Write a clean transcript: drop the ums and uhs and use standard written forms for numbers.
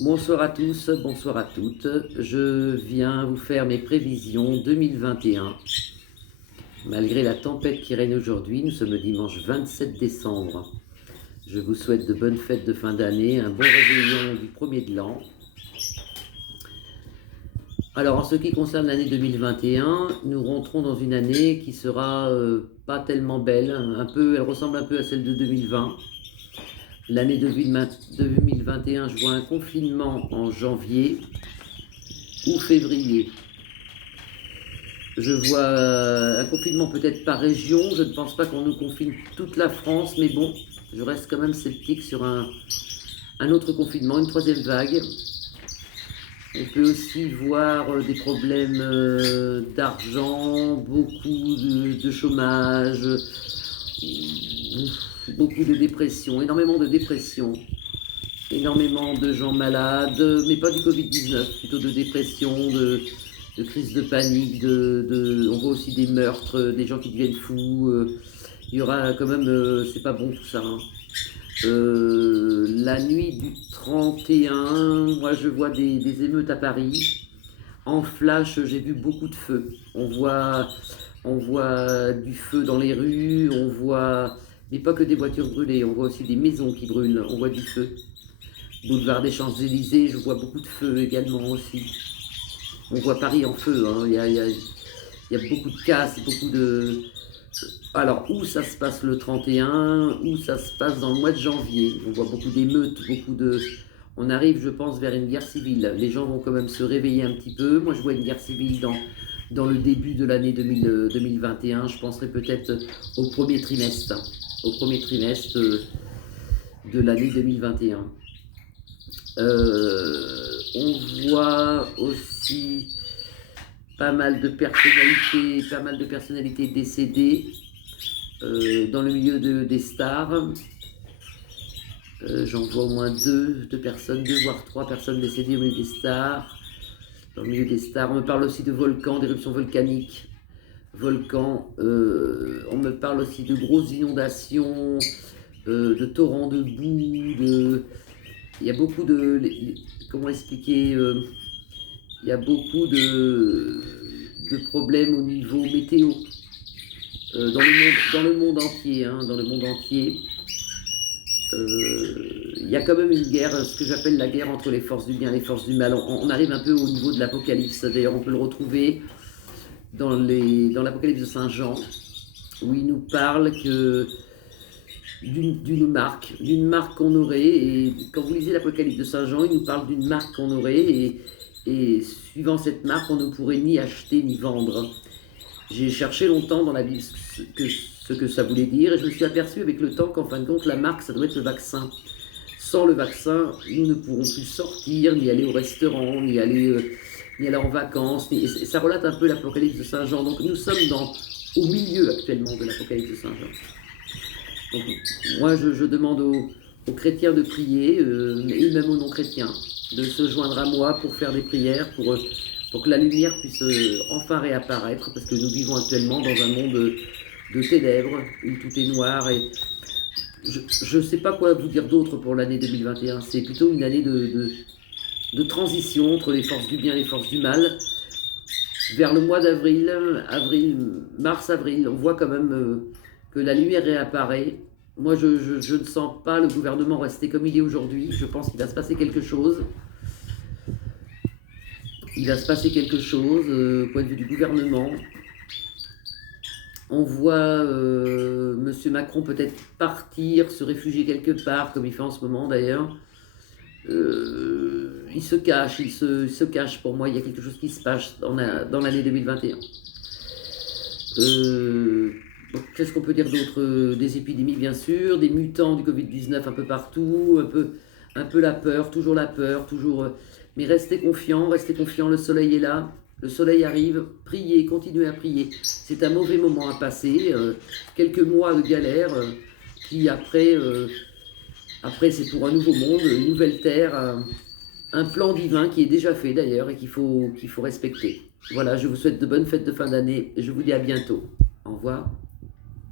Bonsoir à tous, bonsoir à toutes. Je viens vous faire mes prévisions 2021. Malgré la tempête qui règne aujourd'hui, nous sommes le dimanche 27 décembre. Je vous souhaite de bonnes fêtes de fin d'année, un bon réveillon du premier de l'an. Alors en ce qui concerne l'année 2021, nous rentrons dans une année qui sera pas tellement belle, elle ressemble un peu à celle de 2020. L'année 2021, je vois un confinement en janvier ou février. Je vois un confinement peut-être par région. Je ne pense pas qu'on nous confine toute la France, mais bon, je reste quand même sceptique sur un autre confinement, une troisième vague. On peut aussi voir des problèmes d'argent, beaucoup de chômage, beaucoup de dépression, énormément de dépression, énormément de gens malades, mais pas du Covid-19, plutôt de dépression, de crise de panique, on voit aussi des meurtres, des gens qui deviennent fous. Il y aura quand même, c'est pas bon tout ça. Hein. La nuit du 31, moi je vois des émeutes à Paris. En flash, j'ai vu beaucoup de feux. On voit du feu dans les rues, on voit, mais pas que des voitures brûlées, on voit aussi des maisons qui brûlent, on voit du feu. Boulevard des Champs-Élysées, je vois beaucoup de feu également aussi. On voit Paris en feu, hein. Il y a beaucoup de casse, beaucoup de... Alors, où ça se passe le 31, où ça se passe dans le mois de janvier. On voit beaucoup d'émeutes, On arrive, je pense, vers une guerre civile. Les gens vont quand même se réveiller un petit peu. Moi, je vois une guerre civile dans le début de l'année 2021. Je penserai peut-être au premier trimestre. Au premier trimestre de l'année 2021. On voit aussi pas mal de personnalités décédées dans le milieu des stars. J'en vois au moins deux voire trois personnes décédées au milieu des stars. Dans le milieu des stars, on me parle aussi de volcans, d'éruptions volcaniques. On me parle aussi de grosses inondations, de torrents de boue, il y a beaucoup de... Comment expliquer il y a beaucoup de problèmes au niveau météo dans le monde entier. Hein, dans le monde entier. Il y a quand même une guerre, ce que j'appelle la guerre entre les forces du bien et les forces du mal. On arrive un peu au niveau de l'Apocalypse. D'ailleurs, on peut le retrouver dans l'Apocalypse de Saint Jean, où il nous parle d'une marque qu'on aurait, et quand vous lisez l'Apocalypse de Saint Jean, il nous parle d'une marque qu'on aurait, et suivant cette marque, on ne pourrait ni acheter ni vendre. J'ai cherché longtemps dans la Bible ce que ça voulait dire, et je me suis aperçu avec le temps qu'en fin de compte, la marque, ça doit être le vaccin. Sans le vaccin, nous ne pourrons plus sortir, ni aller au restaurant, ni aller en vacances, et ça relate un peu l'Apocalypse de Saint Jean. Donc nous sommes au milieu actuellement de l'Apocalypse de Saint Jean. Donc, moi, je demande aux chrétiens de prier, et même aux non-chrétiens, de se joindre à moi pour faire des prières, pour que la lumière puisse enfin réapparaître, parce que nous vivons actuellement dans un monde de ténèbres, où tout est noir, et je ne sais pas quoi vous dire d'autre pour l'année 2021. C'est plutôt une année de transition entre les forces du bien et les forces du mal. Vers le mois d'avril, mars-avril, on voit quand même que la lumière réapparaît. Moi, je ne sens pas le gouvernement rester comme il est aujourd'hui. Je pense qu'il va se passer quelque chose. Il va se passer quelque chose au point de vue du gouvernement. On voit M. Macron peut-être partir, se réfugier quelque part, comme il fait en ce moment d'ailleurs. Il se cache pour moi. Il y a quelque chose qui se passe dans l'année 2021. Qu'est-ce qu'on peut dire d'autre? Des épidémies, bien sûr, des mutants du Covid-19 un peu partout, un peu la peur, toujours mais restez confiants, le soleil est là, le soleil arrive, priez, continuez à prier. C'est un mauvais moment à passer, quelques mois de galère, qui après c'est pour un nouveau monde, une nouvelle terre, un plan divin qui est déjà fait d'ailleurs et qu'il faut respecter. Voilà, je vous souhaite de bonnes fêtes de fin d'année, je vous dis à bientôt. Au revoir.